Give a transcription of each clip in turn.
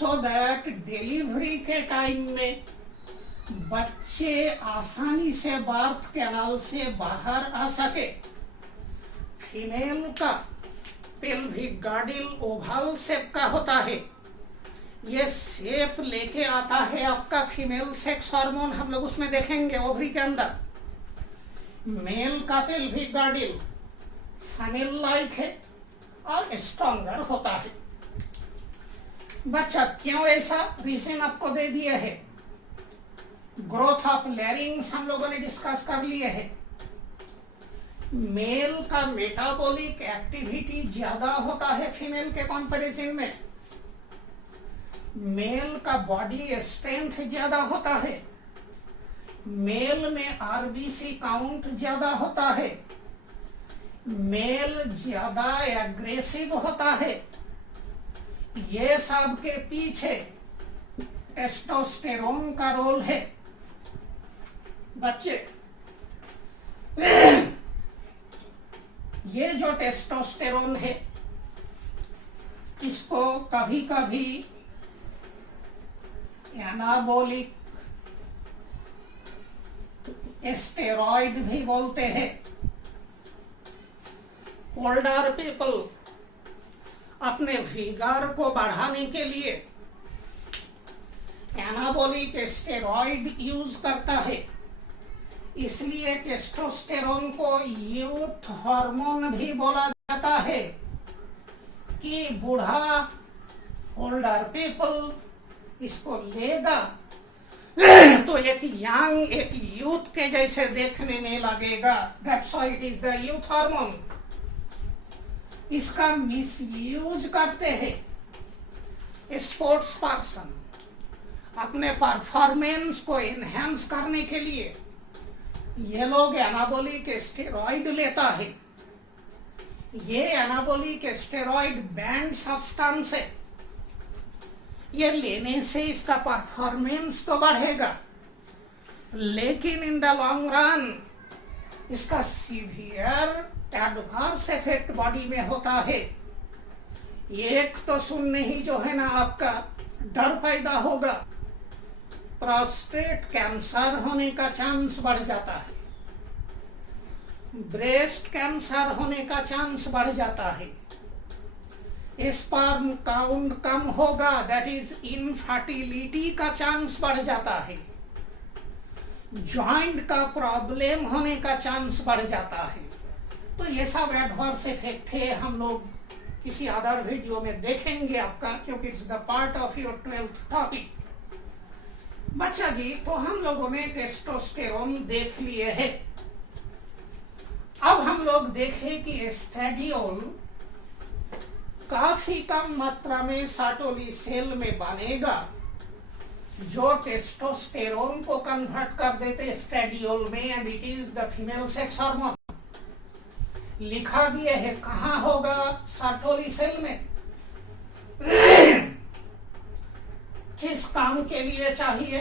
So that delivery के time में बच्चे आसानी से बर्थ कैनाल से बाहर आ सके। फीमेल का पेल्विक गार्डिल ओवल शेप का होता है। ये शेप लेके आता है आपका फीमेल सेक्स हार्मोन, हम लोग उसमें देखेंगे ओवरी के अंदर। मेल का पेल्विक गार्डिल फनेल लाइक है और स्ट्रॉन्गर होता है। बच्चा क्यों ऐसा रीजन आपको दे दिए है। ग्रोथ ऑफ लैरिंग्स हम लोगों ने डिस्कस कर लिए है। मेल का मेटाबॉलिक एक्टिविटी ज्यादा होता है फीमेल के कंपैरिजन में। मेल का बॉडी स्ट्रेंथ ज्यादा होता है। मेल में आरबीसी काउंट ज्यादा होता है। मेल ज्यादा एग्रेसिव होता है। ये सब के पीछे टेस्टोस्टेरोन का रोल है। बच्चे ये जो टेस्टोस्टेरोन है इसको कभी कभी एनाबॉलिक स्टेरॉइड भी बोलते हैं। ओल्डर पीपल अपने विगर को बढ़ाने के लिए एनाबॉलिक स्टेरॉइड यूज करता है। इसलिए टेस्टोस्टेरोन को यूथ हार्मोन भी बोला जाता है कि बूढ़ा ओल्डर पीपल इसको लेगा तो एक यंग एक यूथ के जैसे देखने में लगेगा। That's why it is the youth hormone. इसका मिसयूज करते हैं स्पोर्ट्स पर्सन अपने परफॉर्मेंस को एनहांस करने के लिए। ये लोग एनाबॉलिक स्टेरॉइड लेता है। ये एनाबॉलिक स्टेरॉइड बैंड सब्सटेंस है। ये लेने से इसका परफॉर्मेंस तो बढ़ेगा, लेकिन इन द लॉन्ग रन इसका सीवियर एडवर्स इफेक्ट बॉडी में होता है। एक तो सुनने ही जो है ना आपका डर पैदा होगा, प्रोस्टेट कैंसर होने का चांस बढ़ जाता है, ब्रेस्ट कैंसर होने का चांस बढ़ जाता है, स्पर्म काउंट कम होगा, दैट इज इनफर्टिलिटी का चांस बढ़ जाता है, जॉइंट का प्रॉब्लम होने का चांस बढ़ जाता है। तो ये सब एडवर्स इफेक्ट है, हम लोग किसी अदर वीडियो में देखेंगे आपका, क्योंकि it's the part of your 12th topic. बच्चा जी, तो हम लोगों ने टेस्टोस्टेरोन देख लिए है। अब हम लोग देखें कि एस्ट्रेडियोल काफी कम मात्रा में साटोली सेल में बनेगा जो टेस्टोस्टेरोन को कन्वर्ट कर देते एस्ट्रेडियोल में, and it is the female sex hormone. लिखा दिए है कहां होगा, साटोली सेल में। किस काम के लिए चाहिए,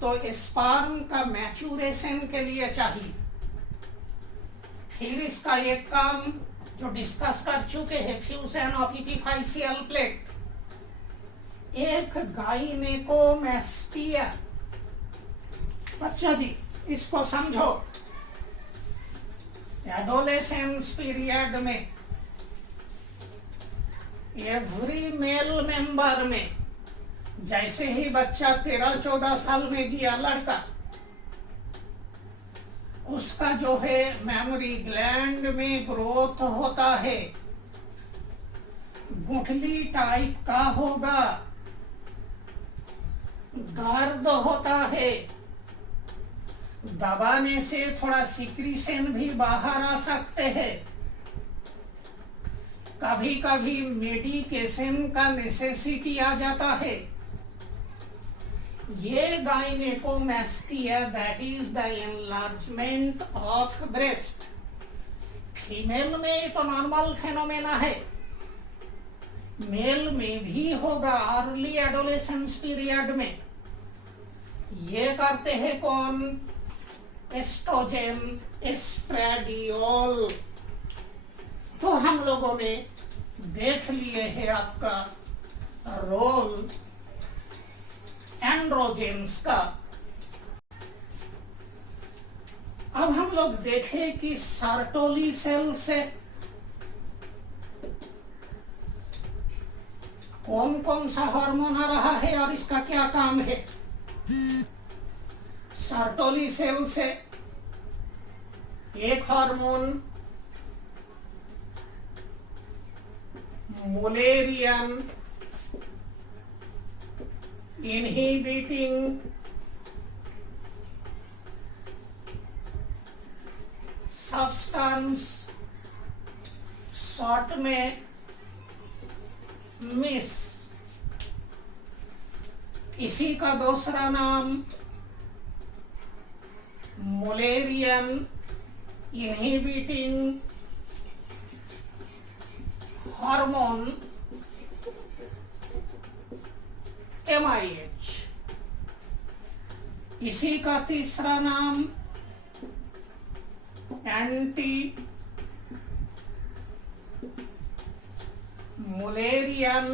तो स्पर्म का मैच्योरेशन के लिए चाहिए। फिर इसका एक काम जो डिस्कस कर चुके हैं, फ्यूजन ऑफ एपिफाइसियल प्लेट, एक गाइनेकोमेस्टिया। बच्चा जी इसको समझो, एडोलेसेंस पीरियड में एवरी मेल मेंबर में जैसे ही बच्चा 13-14 साल में गया लड़का, उसका जो है मेमोरी ग्लैंड में ग्रोथ होता है, गुठली टाइप का होगा, दर्द होता है, दबाने से थोड़ा सिक्रीशन भी बाहर आ सकते हैं, कभी कभी मेडिकेशन का नेसेसिटी आ जाता है। ये gynecomastia, that is the enlargement of breast. Female में तो नॉर्मल फेनोमेना है, मेल में भी होगा अर्ली एडोलेसेंस पीरियड में। ये करते हैं कौन, एस्ट्रोजन, एस्ट्रेडियोल। तो हम लोगों ने देख लिए है आपका रोल एंड्रोजेंस का। अब हम लोग देखें कि सर्टोली सेल से कौन कौन सा हार्मोन आ रहा है और इसका क्या काम है। सर्टोली सेल से एक hormone Mullerian inhibiting substance, short में मिस, इसी का दूसरा नाम मुलेरियन इनहिबिटिंग हार्मोन MIH, इसी का तीसरा नाम एंटी मुलेरियन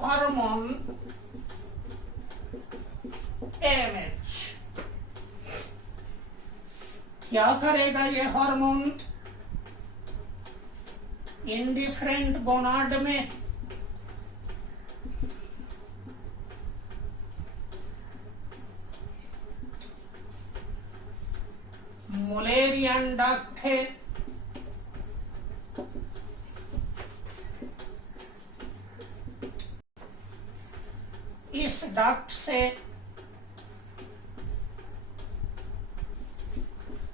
हार्मोन AMH। क्या करेगा ये हार्मोन इंडिफरेंट गोनाड में? मुलेरियन डक्ट है, इस डक्ट से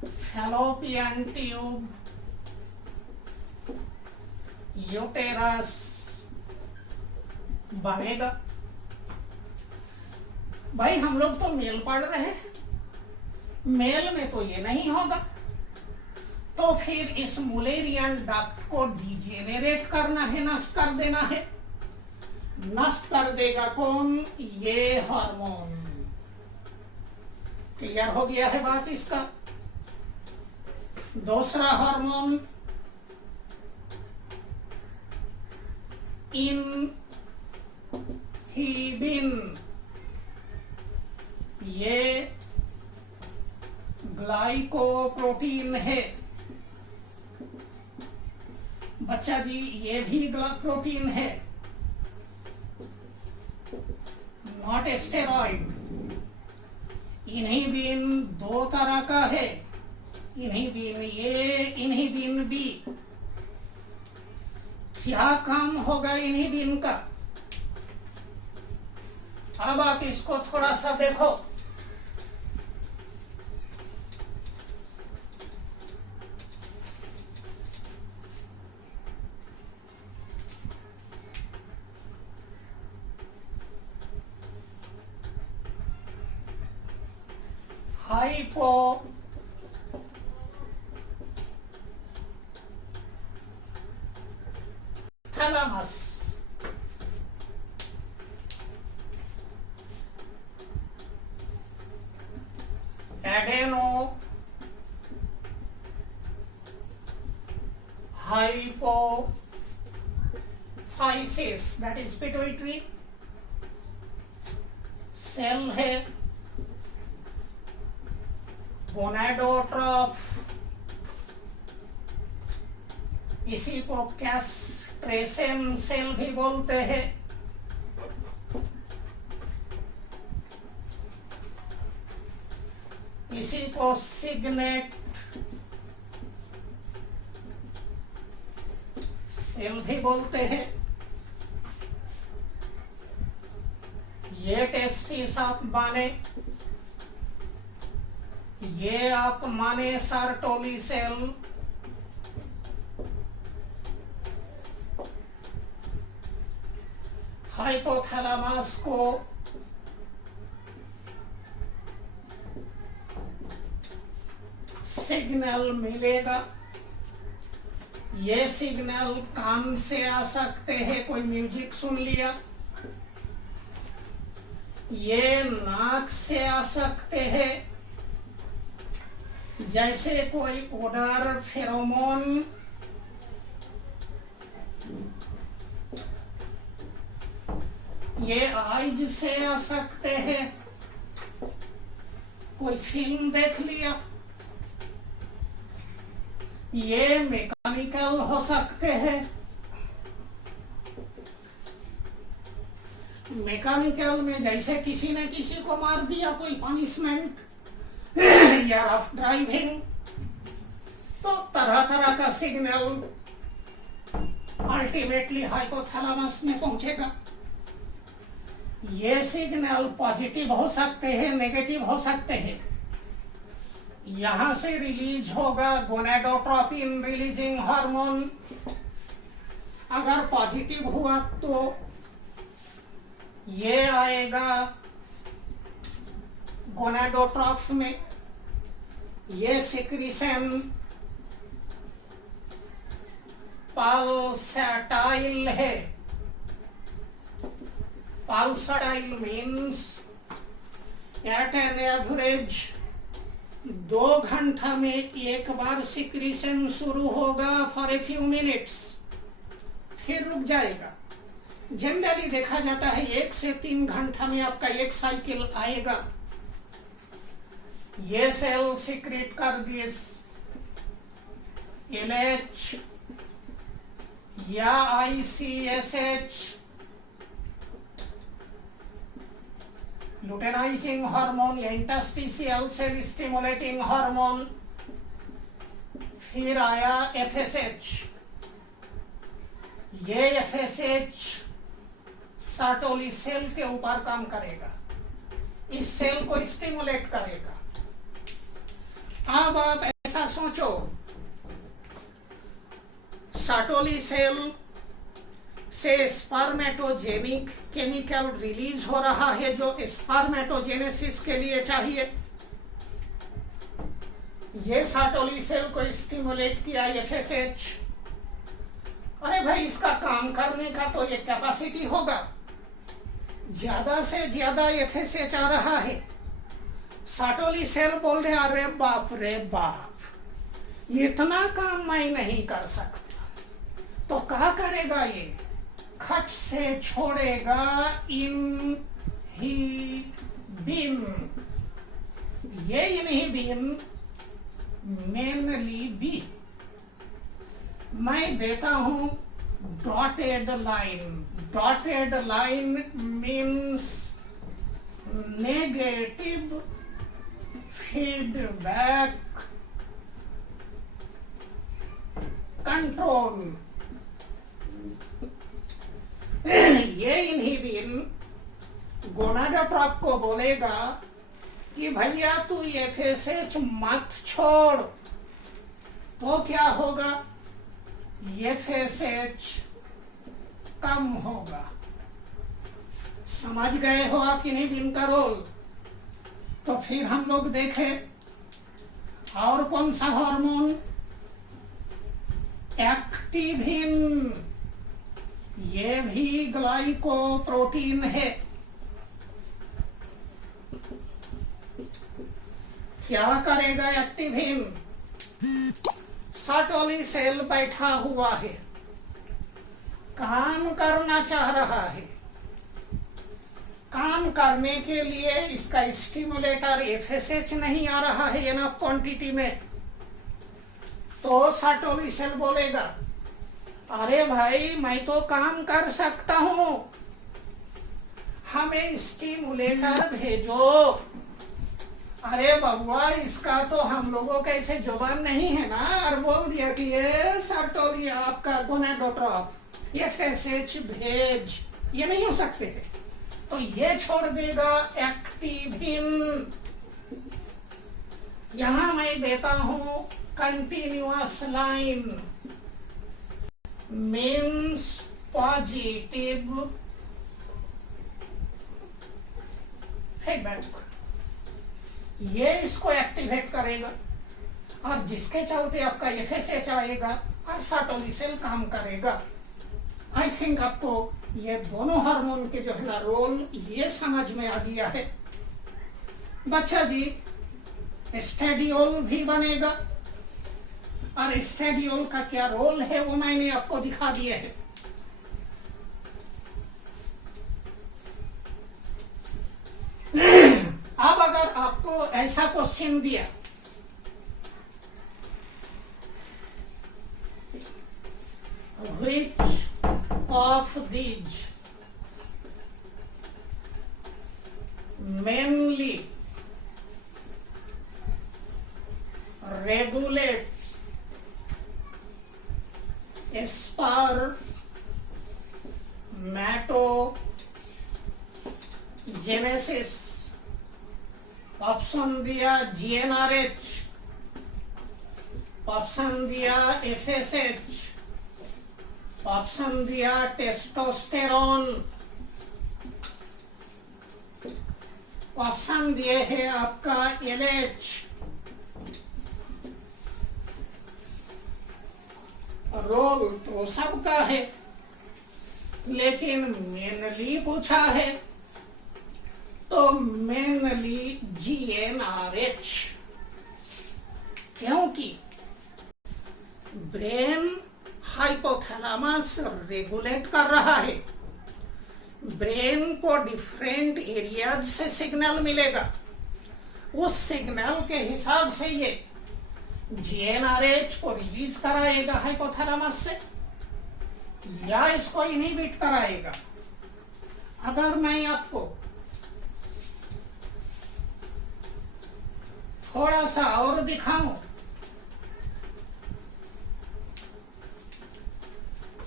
फैलोपियन ट्यूब, यूटेरस बनेगा। भाई हम लोग तो मेल पढ़ रहे हैं, मेल में तो ये नहीं होगा, तो फिर इस मुलेरियन डक्ट को डिजेनेरेट करना है, नष्ट कर देना है। नष्ट कर देगा कौन? ये हार्मोन। क्लियर हो गया है बात इसका। दूसरा हार्मोन इनहिबिन, ये ग्लाइकोप्रोटीन है। बच्चा जी ये भी ग्लाइकोप्रोटीन है, नॉट स्टेरॉइड। इनहिबिन दो तरह का है, इनहिबिन ए, इनहिबिन बी। क्या काम होगा इनहिबिन का? अब आप इसको थोड़ा सा देखो। Hypothalamus, adenohypophysis, that is pituitary cell है। गोनाडोट्रोफ, इसी को कैस्ट्रेशन सेल भी बोलते हैं। इसी को सिग्नेट सेल भी बोलते हैं। ये टेस्टिस आप माने, ये आप माने सर्टोली सेल। हाइपोथैलेमस को सिग्नल मिलेगा। ये सिग्नल कान से आ सकते हैं, कोई म्यूजिक सुन लिया। ये नाक से आ सकते हैं, जैसे कोई ओडर फेरोमोन ये आइज से आ सकते हैं, कोई फिल्म देख लिया, ये मैकेनिकल हो सकते हैं। मैकेनिकल में जैसे किसी ने किसी को मार दिया, कोई पनिशमेंट या रफ ड्राइविंग, तो तरह तरह का सिग्नल अल्टीमेटली हाइपोथैलेमस में पहुंचेगा। ये सिग्नल पॉजिटिव हो सकते हैं, नेगेटिव हो सकते हैं। यहां से रिलीज होगा गोनाडोट्रोपिन रिलीजिंग हार्मोन। अगर पॉजिटिव हुआ तो ये आएगा गोनाडोट्रॉफ में, ये सिक्रीशन पल्सेटाइल है। Pulsatile means at an average 2 घंटा में एक बार सिक्रीशन शुरू होगा फॉर ए फ्यू मिनट्स, फिर रुक जाएगा। जनरली देखा जाता है 1 से 3 घंटा में आपका एक साइकिल आएगा। ये सेल सिक्रेट कर दिस LH या ICSH लुटेनाइजिंग हार्मोन या इंटरस्टिशियल सेल स्टिमुलेटिंग हार्मोन। फिर आया FSH। ये FSH सर्टोली सेल के ऊपर काम करेगा, इस सेल को स्टिमुलेट करेगा। अब आप ऐसा सोचो, सर्टोली सेल से स्पर्मेटोजेनिक केमिकल रिलीज हो रहा है जो स्पर्मेटोजेनेसिस के लिए चाहिए। ये सर्टोली सेल को स्टिमुलेट किया FSH। अरे भाई, इसका काम करने का तो एक कैपेसिटी होगा, ज्यादा से ज्यादा FSH आ रहा है। सर्टोली सेल बोल रहे अरे बाप रे बाप, इतना काम मैं नहीं कर सकता। तो क्या करेगा ये? खट से छोड़ेगा इनहिबिन। ये इनहिबिन मेनली बी, मैं देता हूं dotted line. Dotted line means negative feedback control. ये इनहिबिन गोनाडोट्रोप को बोलेगा कि भैया तू FSH मत छोड़, तो क्या होगा? FSH कम होगा। समझ गए हो आप इनहिबिन का रोल? तो फिर हम लोग देखें और कौन सा हार्मोन? एक्टिविन। ये भी ग्लाइकोप्रोटीन है। क्या करेगा एक्टिविन? सर्टोली सेल बैठा हुआ है, काम करना चाह रहा है। काम करने के लिए इसका स्टिमुलेटर FSH नहीं आ रहा है एनफ क्वांटिटी में, तो सर्टोली सेल बोलेगा अरे भाई मैं तो काम कर सकता हूं, हमें स्टिमुलेटर भेजो। अरे बबुआ, इसका तो हम लोगों का ऐसे जुबान नहीं है ना, और बोल दिया कि ये सर्टोली आपका गोनाडोट्रोप FSH भेज, ये नहीं हो सकते है। तो ये छोड़ देगा एक्टिविन। यहां मैं देता हूं continuous line means positive feedback. ये इसको एक्टिवेट करेगा और जिसके चलते आपका FSH आएगा और सर्टोली सेल काम करेगा। आई थिंक आपको ये दोनों हार्मोन के जो है ना रोल ये समझ में आ गया है। बच्चा जी, स्टेडियोल भी बनेगा और स्टेडियोल का क्या रोल है वो मैंने आपको दिखा दिया है। अब अगर आपको ऐसा क्वेश्चन दिया, which of these mainly regulates spermatogenesis? Option दिया GnRH, ऑप्शन दिया FSH, ऑप्शन दिया टेस्टोस्टेरोन, ऑप्शन दिए है आपका LH। रोल तो सबका है, लेकिन मेनली पूछा है तो मेनली GnRH, क्योंकि ब्रेन हाइपोथैलेमस रेगुलेट कर रहा है। ब्रेन को डिफरेंट एरियाज से सिग्नल मिलेगा, उस सिग्नल के हिसाब से ये GnRH को रिलीज कराएगा हाइपोथैलेमस से, या इसको इनहिबिट कराएगा। अगर मैं आपको थोड़ा सा और दिखाऊं,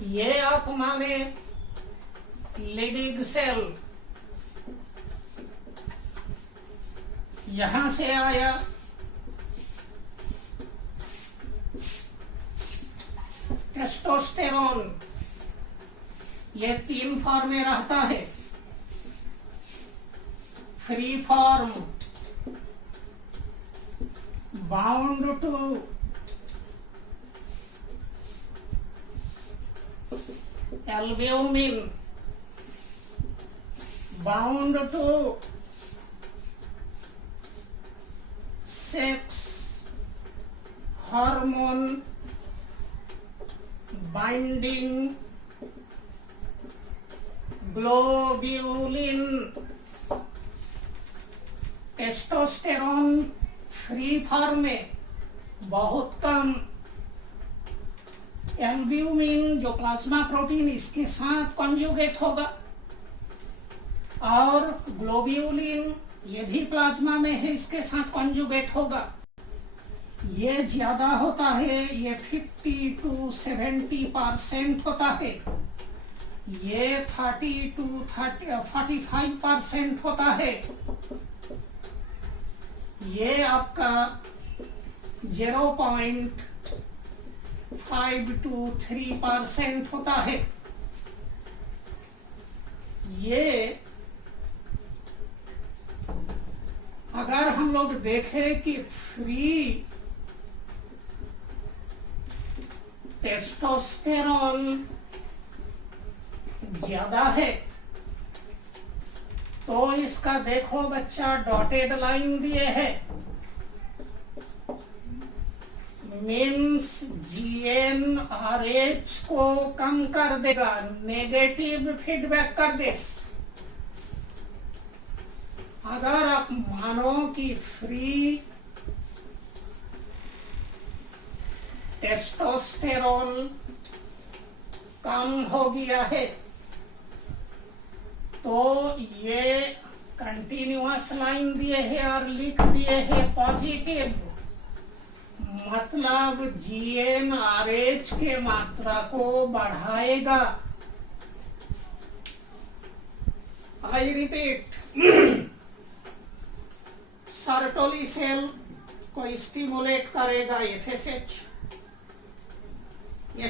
ये आप माने लिडिग सेल यहां से आया, टेस्टोस्टेरोन ये 3 फॉर्म में रहता है, free form, bound to albumin, bound to sex hormone binding globulin. Testosterone free form में बहुत कम, एल्ब्यूमिन जो प्लाज्मा प्रोटीन इसके साथ कॉन्जुगेट होगा, और ग्लोब्यूलिन ये भी प्लाज्मा में है, इसके साथ कॉन्जुगेट होगा। ये ज्यादा होता है, ये 50 to 70% होता है, ये 30 to 45% होता है, ये आपका 0.5 to 3% होता है। ये अगर हम लोग देखें कि फ्री टेस्टोस्टेरोन ज्यादा है, तो इसका देखो बच्चा डॉटेड लाइन दिए है, मीन्स GnRH को कम कर देगा, नेगेटिव फीडबैक कर दे। अगर आप मानो कि फ्री टेस्टोस्टेरोन कम हो गया है, तो ये कंटिन्यूअस लाइन दिए है और लिख दिए है पॉजिटिव, मतलब GnRH के मात्रा को बढ़ाएगा। आई रिपीट, सर्टोली सेल को स्टिमुलेट करेगा FSH,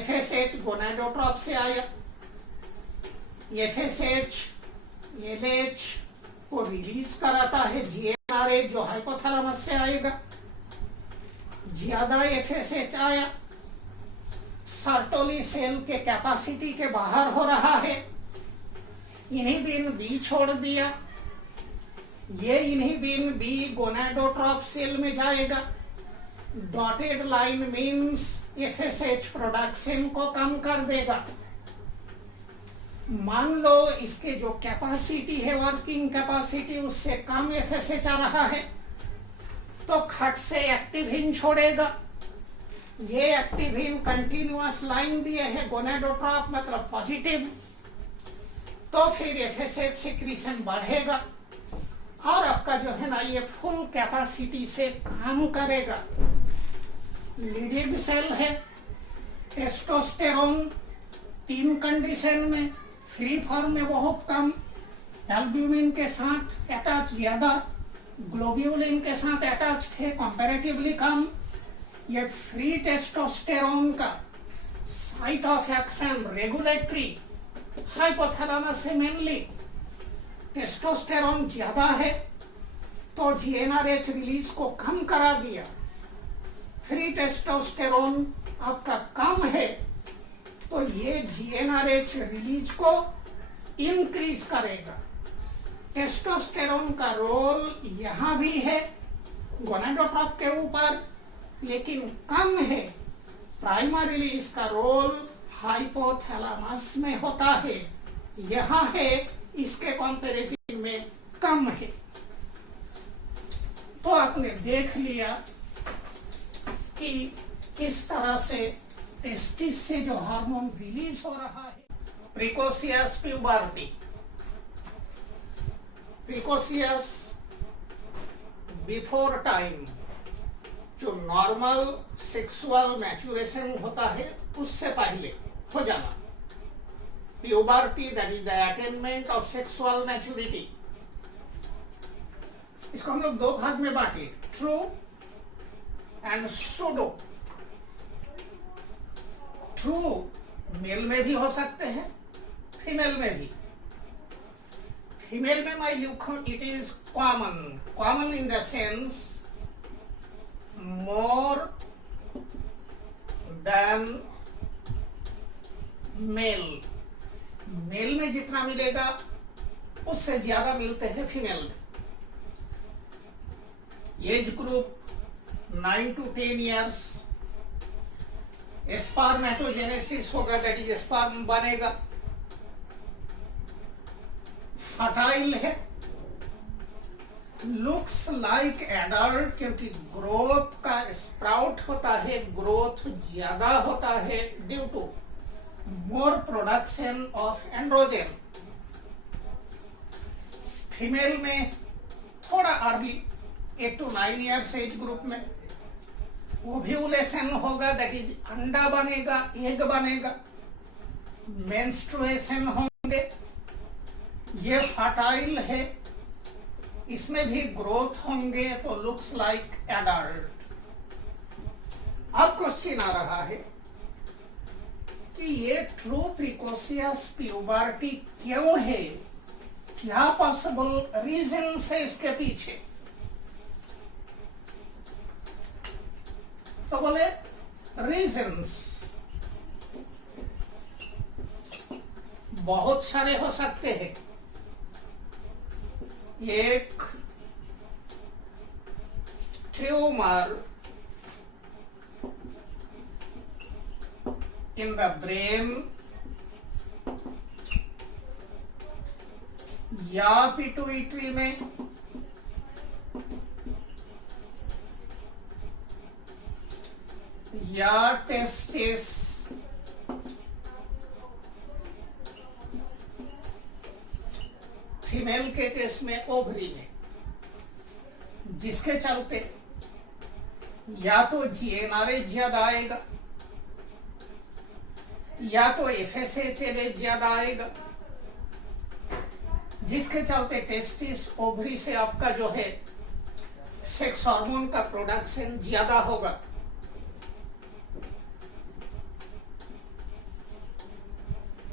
FSH गोनाडोट्रोप से आया, FSH LH को रिलीज कराता है GnRH जो हाइपोथैलेमस से आएगा। ज्यादा FSH आया, सर्टोली सेल के कैपेसिटी के बाहर हो रहा है, इनहिबिन B छोड़ दिया, ये इनहिबिन B गोनाडोट्रोप सेल में जाएगा। Dotted line means FSH production को कम कर देगा। मान लो इसके जो कैपेसिटी है, वर्किंग कैपेसिटी, उससे कम एफएसएच आ रहा है, तो खट से एक्टिविन छोड़ेगा। ये एक्टिविन कंटिन्यूअस लाइन दिए है गोनेडोट्रॉप मतलब पॉजिटिव, तो फिर एफएसएच सिक्रीशन बढ़ेगा और आपका जो है ना ये फुल कैपेसिटी से काम करेगा। लीडिंग सेल है, टेस्टोस्टेरोन 3 कंडीशन में, फ्री फॉर्म में बहुत कम, एल्ब्यूमिन के साथ अटैच ज्यादा, ग्लोब्यूलिन के साथ अटैच थे कंपैरेटिवली कम। ये फ्री टेस्टोस्टेरोन का site of action regulatory hypothalamus से मेनली, टेस्टोस्टेरोन ज्यादा है तो जीएनआरएच रिलीज को कम करा दिया। फ्री टेस्टोस्टेरोन आपका कम है तो ये जीएनआरएच रिलीज को इंक्रीज करेगा। टेस्टोस्टेरोन का रोल यहां भी है गोनाडोट्रॉप के ऊपर, लेकिन कम है। प्राइमरीली इसका रोल हाइपोथैलेमस में होता है, यहां है इसके कंपैरिजन में कम है। तो आपने देख लिया कि किस तरह से टेस्टिस से जो हार्मोन रिलीज हो रहा है। Precocious puberty, precocious before time, जो नॉर्मल सेक्सुअल मैच्योरेशन होता है उससे पहले हो जाना। Puberty that is the attainment of sexual maturity. इसको हम लोग 2 भाग में बांटे, true and pseudo. True male में भी हो सकते हैं, फीमेल में भी। फीमेल में मैं लिखूं it is common, common in the sense more than male. Male में जितना मिलेगा उससे ज्यादा मिलते हैं फीमेल में। Age group 9 to 10 years, spermatogenesis होगा, दैट इज स्पर्म बनेगा, फर्टाइल है, लुक्स लाइक एडल्ट, क्योंकि ग्रोथ का स्प्राउट होता है, ग्रोथ ज्यादा होता है due to more production of androgen. Female में थोड़ा early 8 to 9 years age group में ओव्यूलेशन होगा, दैट इज अंडा बनेगा, एग बनेगा, मेंस्ट्रुएशन होंगे, ये फर्टाइल है, इसमें भी ग्रोथ होंगे, तो लुक्स लाइक एडल्ट। अब क्वेश्चन आ रहा है कि ये ट्रू प्रिकोशियस प्यूबर्टी क्यों है, क्या पॉसिबल रीजन है इसके पीछे। तो बोले रीजंस बहुत सारे हो सकते हैं। एक ट्यूमर इन द ब्रेन या पिट्यूटरी में, या टेस्टिस, फीमेल के केस में ओवरी में, जिसके चलते या तो जीएनआरएच ज्यादा आएगा या तो एफएसएच ज्यादा आएगा, जिसके चलते टेस्टिस ओवरी से आपका जो है सेक्स हार्मोन का प्रोडक्शन ज्यादा होगा।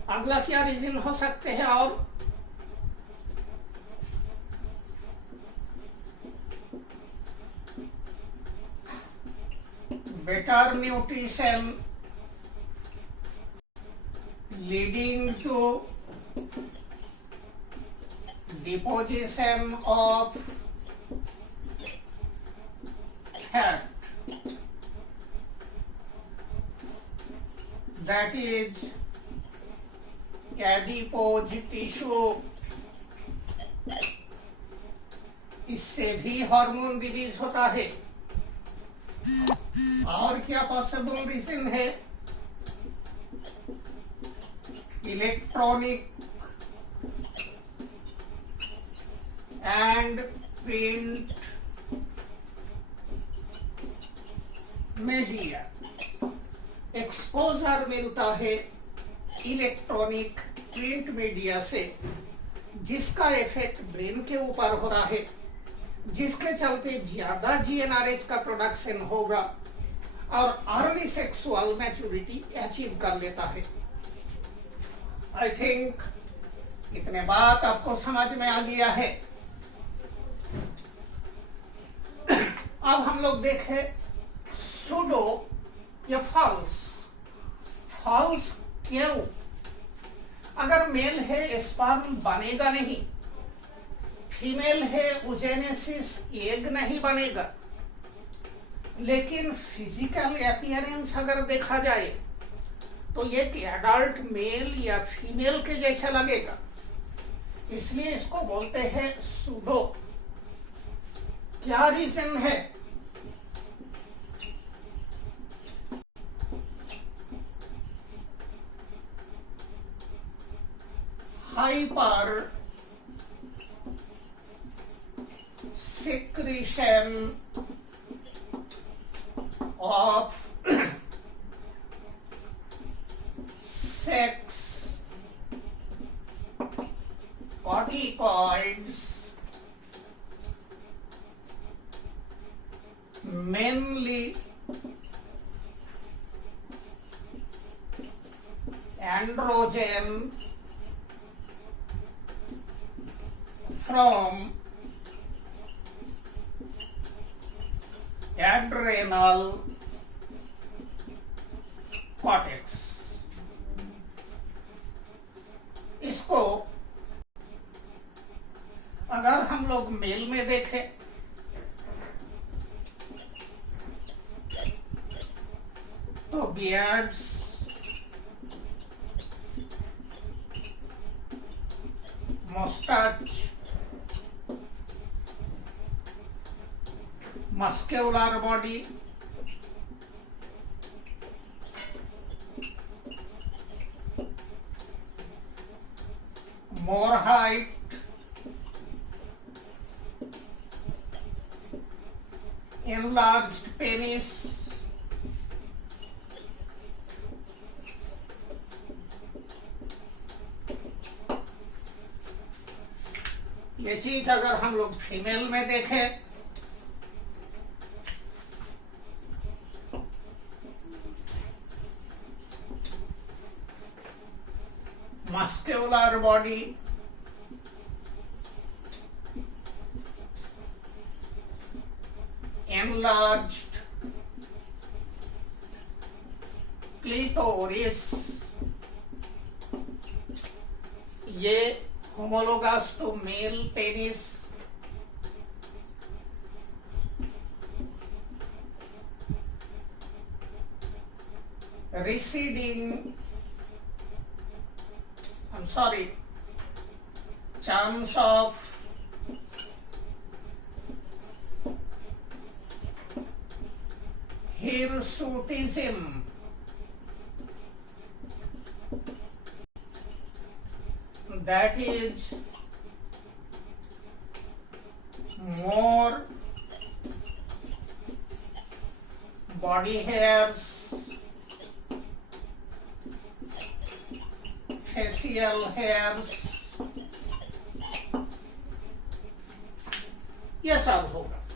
अगला क्या रीजन हो सकते हैं, और better nutrition leading to deposition of fat, that is adipose tissue, इससे भी हार्मोन रिलीज होता है। और क्या पॉसिबल रीजन है? Electronic and print media. Exposure मिलता है इलेक्ट्रॉनिक प्रिंट मीडिया से, जिसका इफेक्ट ब्रेन के ऊपर हो रहा है, जिसके चलते ज्यादा जीएनआरएच का प्रोडक्शन होगा और अर्ली सेक्सुअल मैच्योरिटी अचीव कर लेता है। आई थिंक इतने बात आपको समझ में आ गया है। अब हम लोग देखें सूडो या फॉल्स। फॉल्स क्यों? अगर मेल है स्पर्म बनेगा नहीं, फीमेल है ओजेनेसिस एग नहीं बनेगा, लेकिन फिजिकल अपीयरेंस अगर देखा जाए तो ये एडल्ट मेल या फीमेल के जैसा लगेगा, इसलिए इसको बोलते हैं सूडो। क्या रीजन है? Hyper secretion of sex corticoids, mainly androgen, from adrenal cortex। इसको अगर हम लोग मेल में देखें तो beards, mustache, muscular body, more height, enlarged penis, ये चीज अगर हम लोग फीमेल में देखें muscular body, enlarged clitoris, ये homologous to male penis, receding, chance of hirsutism, that is more body hairs, facial hairs, ये सब होगा।